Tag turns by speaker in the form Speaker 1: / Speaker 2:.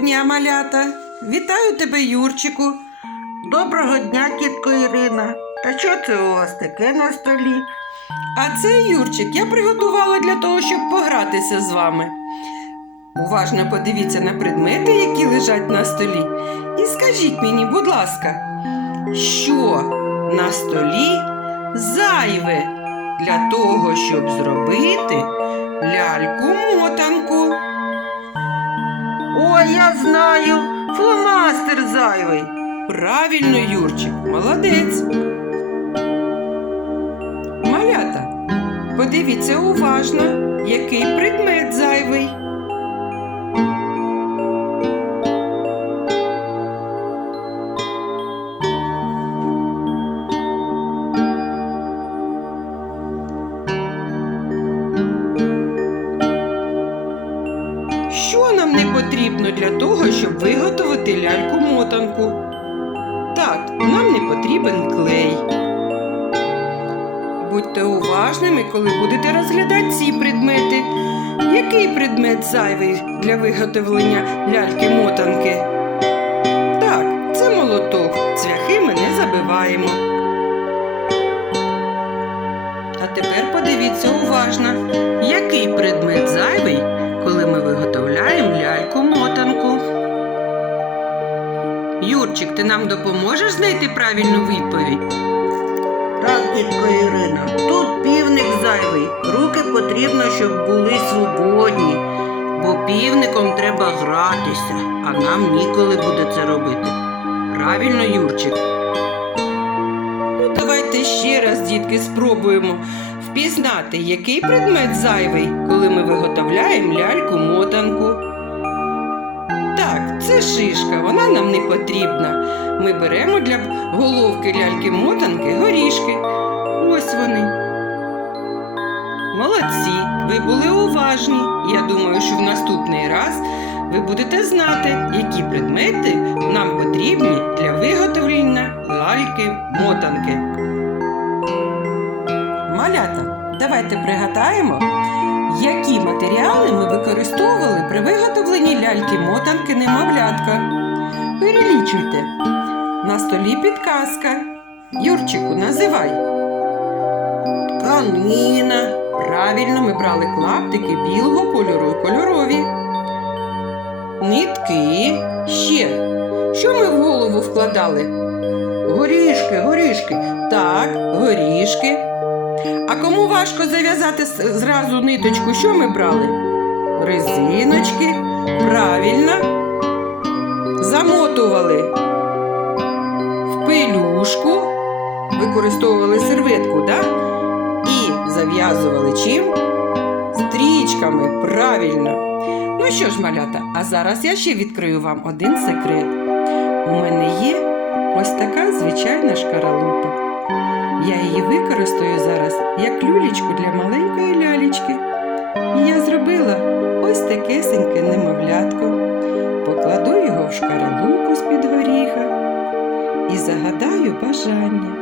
Speaker 1: Дня, малята! Вітаю тебе, Юрчику.
Speaker 2: Доброго дня, тітко Ірина. А що це у вас таке на столі?
Speaker 1: А це Юрчик я приготувала для того, щоб погратися з вами. Уважно подивіться на предмети, які лежать на столі, і скажіть мені, будь ласка, що на столі зайве для того, щоб зробити ляльку-мотанку?
Speaker 2: Ой, я знаю, фломастер зайвий.
Speaker 1: Правильно, Юрчик, молодець. Малята, подивіться уважно, який предмет зайвий. Потрібно для того, щоб виготовити ляльку-мотанку? Так, нам не потрібен клей. Будьте уважними, коли будете розглядати ці предмети. Який предмет зайвий для виготовлення ляльки-мотанки? Так, це молоток. Цвяхи ми не забиваємо. А тепер подивіться уважно, який предмет зайвий, коли ми виготовляємо ляльку-мотанку. Юрчик, ти нам допоможеш знайти правильну відповідь?
Speaker 2: Так, тітко Ірина, тут півник зайвий. Руки потрібно, щоб були свободні, бо півником треба гратися, а нам ніколи буде це робити.
Speaker 1: Правильно, Юрчик. Ну, давайте ще раз, дітки, спробуємо впізнати, який предмет зайвий, коли ми виготовляємо ляльку-мотанку. Так, це шишка, вона нам не потрібна. Ми беремо для головки ляльки-мотанки горішки. Ось вони. Молодці, ви були уважні. Я думаю, що в наступний раз ви будете знати, які предмети нам потрібні для виготовлення лальки-мотанки. Давайте пригадаємо, які матеріали ми використовували при виготовленні ляльки-мотанки немовлятка. Перелічуйте. На столі підказка. Юрчику, називай.
Speaker 2: Тканіна,
Speaker 1: Правильно, ми брали клаптики білого кольору і кольорові. Нитки. Ще. Що ми в голову вкладали?
Speaker 2: горішки, горішки.
Speaker 1: Так, горішки. А кому важко зав'язати зразу ниточку, що ми брали? Резиночки. Правильно. Замотували в пилюшку. Використовували серветку, так? І зав'язували чим? Стрічками, правильно. Ну що ж, малята, а зараз я ще відкрию вам один секрет. У мене є ось така звичайна шкаралупа. Я її використаю зараз як люлічку для маленької лялічки. І я зробила ось такесеньке немовлятко. Покладу його в шкаралупу з-під горіха і загадаю бажання.